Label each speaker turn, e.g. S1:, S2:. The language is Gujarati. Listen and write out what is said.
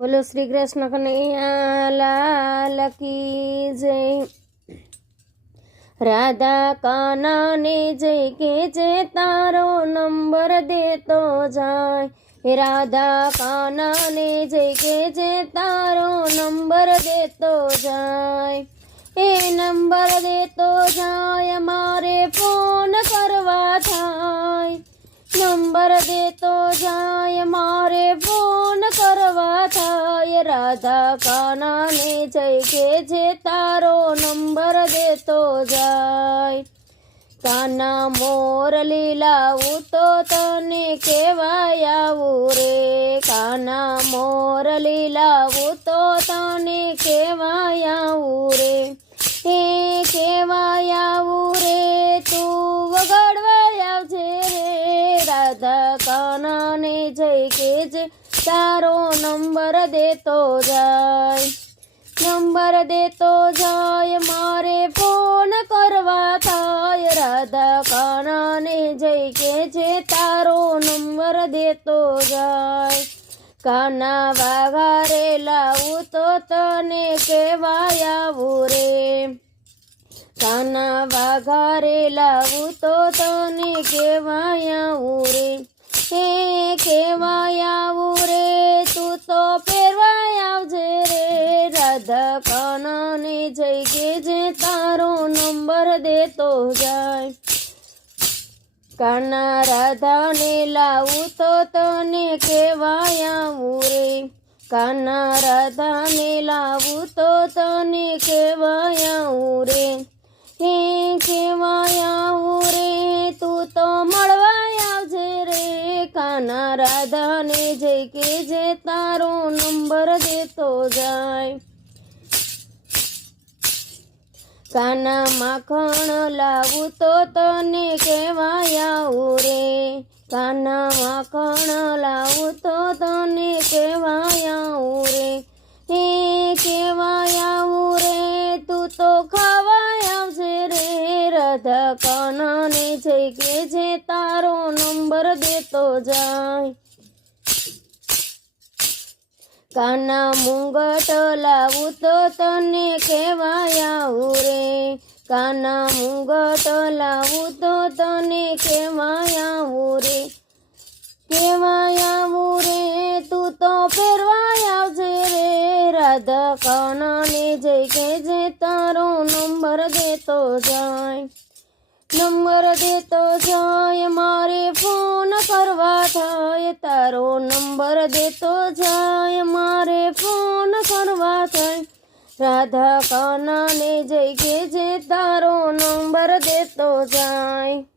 S1: બોલો શ્રી કૃષ્ણ કનૈયા લાલ કી જય. રાધા કાનાને જય કે જે તારો નંબર દેતો જાય. હે રાધા કાનાને જય કે જે તારો નંબર દેતો જાય. એ નંબર દેતો જાય, મારે ફોન કરવા થાય. નંબર દેતો જાય રાધા કાનાને જય કે જે તારો નંબર દેતો જાય. કાના મોર લીલાવું તો તને કેવાય આવું રે. કાના મોર લીલાવું તો તને કેવાય આવું રે. એ કેવાય આવું રે, તું વગાડવા આવજે રે. રાધા કાનાને જય કે જે તારો નંબર દેતો જાય, નંબર દેતો જાય, મારે ફોન કરવા થાય. રાધા કાનાને જઈ કે જે તારો નંબર દેતો જાય. કાના વાઘારે લાવું તો તને કહેવાય આવું રે. કાના વાઘારે લાવું તો તને કહેવાય આવું રે. હે, કહેવાય આવું જે તારો નંબર દેતો જાય. કાના રાધાને લાવું તો તને કહેવાય આવું રે. કાના રાધાને લાવું તો તને કહેવાય આવું રે. હે કહેવાય આવું રે, તું તો મળવા આવજે રે. કાના રાધાને જય કે જે તારો નંબર દેતો જાય. કાના માખણ લાવું તો તને કેવાય રે કાના માખણ લાવું તો તને આવું રે હે આવું રે તું તો ખાવાય આવજે રે. રાધા કાનાને છે કે જે તારો નંબર દેતો જાય. કાના મુંગટ લાવું તો તને કાના મુંગટ લાવું તો તને કેવાય આવું રે કેવાય રે તું તો ફેરવાય આવજે રે. રાધા કાનાને જે કે જે તારો નંબર દેતો જાય, નંબર દેતો જાય, મારે ફોન કરવા થાય. તારો નંબર દેતો જાય, મારે ફોન કરવા થાય. રાધા કાનાને જય કે જે તારો નંબર દેતો જાય.